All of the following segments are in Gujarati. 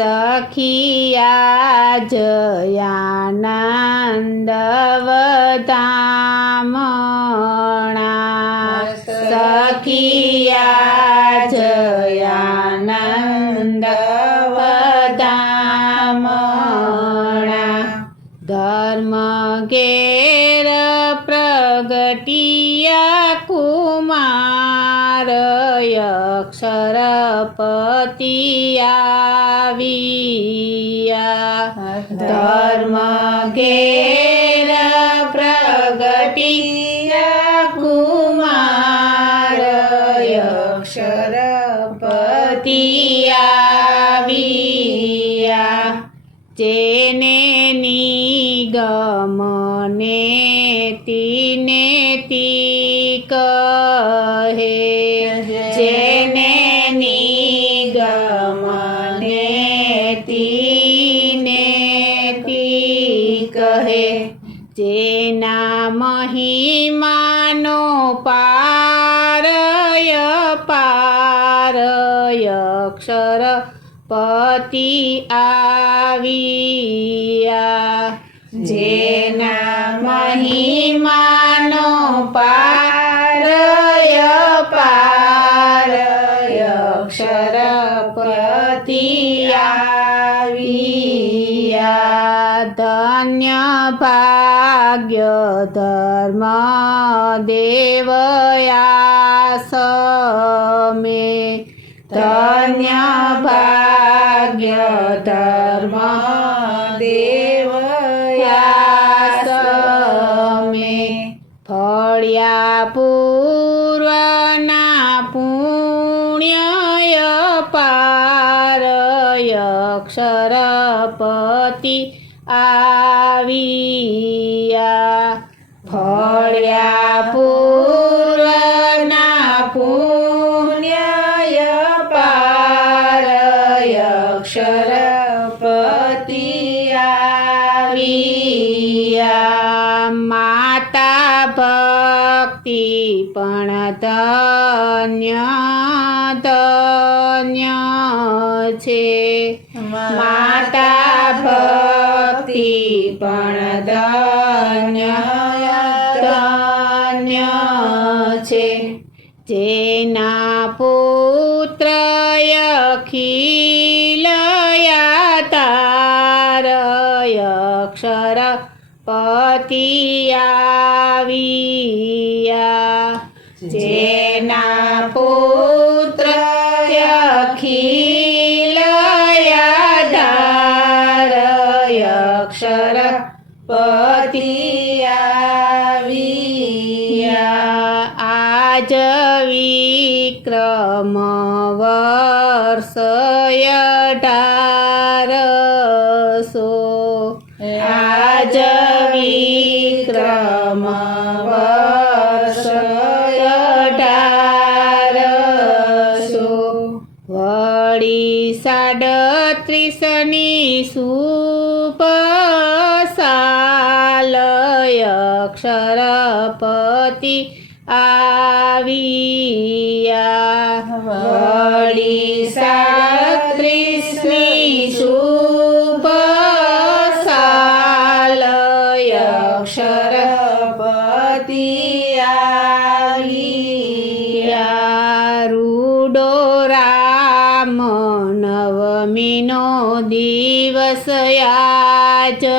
સખિયા જયાનંદવતામણા સખિયા જયાનંદવતામણા ધર્મ ઘેર પ્રગટિયા કુમાર અક્ષરપતિ આવ્યા જેને નિગમને તીને તી અક્ષર પતિ આવ્યા જેના મહિમાનો પારય પારય અક્ષરપતિ આવ્યા. ધન્ય ભાગ્ય ધર્મ દેવયા સમે ધન્ય ભાગ્ય ધર્મ દેવયાસમે ફળ્યા પૂર્વના પુણ્યય પારય અક્ષરપતિ આવ્યા અક્ષરપતિ આવ્યા માતા ભક્તિ પણ ધન્ય ધન્ય છે માતા ભક્તિ પણ ધન્ય ધન્ય છે જેના પુત્ર જેના પુત્ર અક્ષરપતિ આવ્યા. વળી સાડત્રીસની સુપ સાલય. અક્ષરપતિ આવ્યા રૂડો રામ નવમીનો દિવસ યાચનો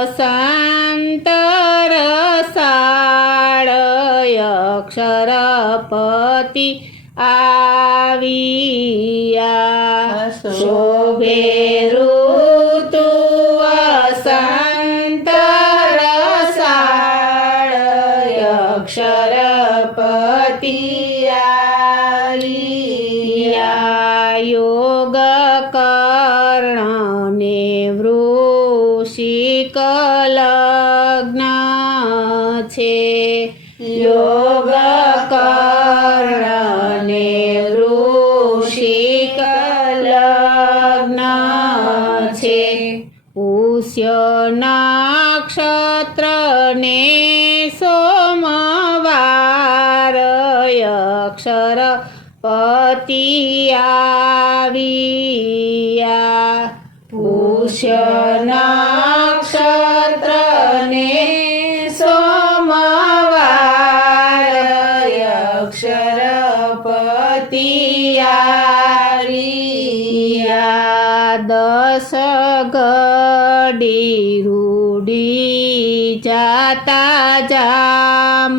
વસંતર સાળય અક્ષરપતિ આવ્યા શોભે ઋતુ વસંતર સાળય અક્ષરપતિ આવ્યા લગ્ન છે. પુષ્ય નક્ષત્રને સોમવાર અક્ષર પતિ આવ્યા. પુષ્ય નક્ષત્રને જાતા જામની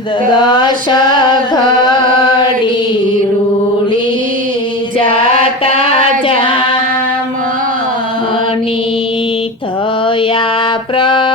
દશ ઘડી રૂડી જાતા જામની થયા પ્રગટ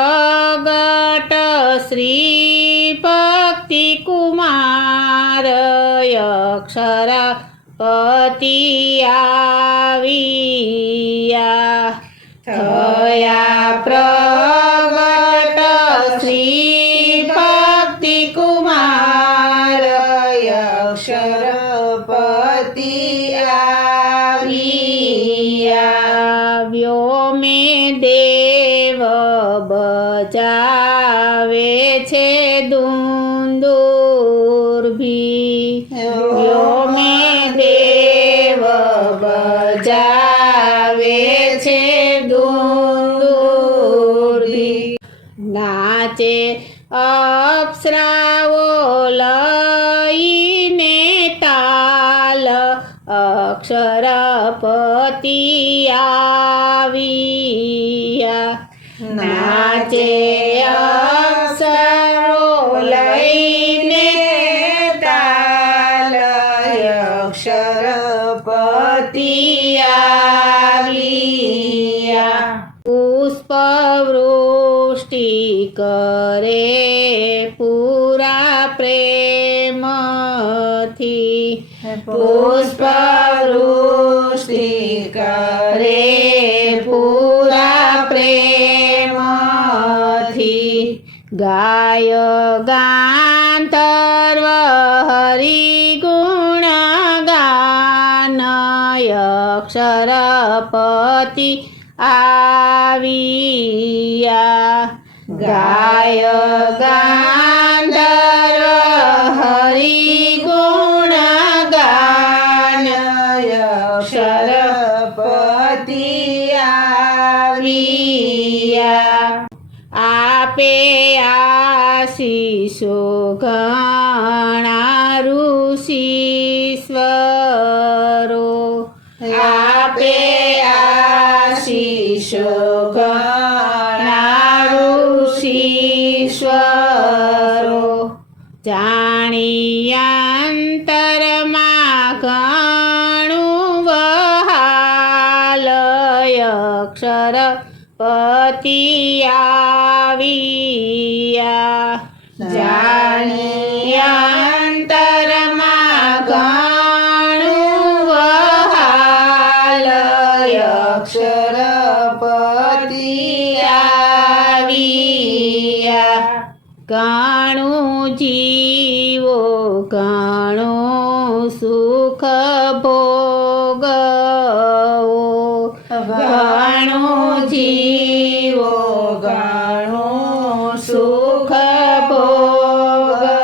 બજાવે છે દુંદુર્ભી વ્યોમે દેવ બજાવે છે દુંદુર્ભી નાચે અપ્સરાઓ લઈને તાલ અક્ષરપતિ આવ્યા નાચે અક્ષરો લઈને તાલ અક્ષરપતિ આવ્યા પુષ્પવૃષ્ટિ કરે પૂરા પ્રેમથી. ગાય ગાંધર્વ હરિગુણ ગાન અક્ષરપતિ આવ્યા. ગાય ગાંધર્વ આશીષો ઘણા ઋષીશ્વરો આપે આશીષો ઘણા ઋષીશ્વરો જાણ્યાંતરમાં ઘણું જીવો ઘણું સુખ ભોગવો. ઘણું જીવો ઘણું સુખ ભોગવો.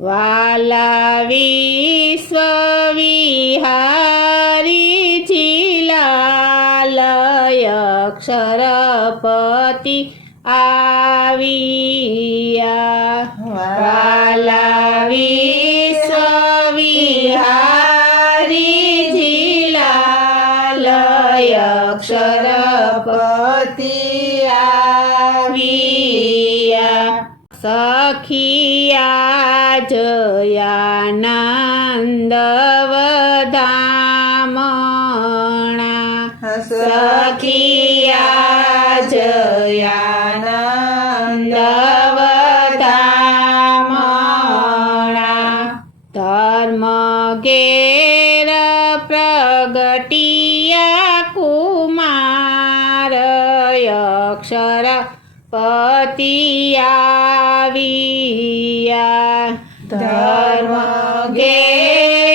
વાલા વિશ્વ વિહારી જિલાલય અક્ષરપતિ આવ્યા. વાલા વિશ્વ વિહારી જિલાલય અક્ષરપતિ આવ્યા. સખિયા જયાનંદ વધામણા સખિયા જયાનંદ અક્ષર પતિયા ધર્મ ઘેર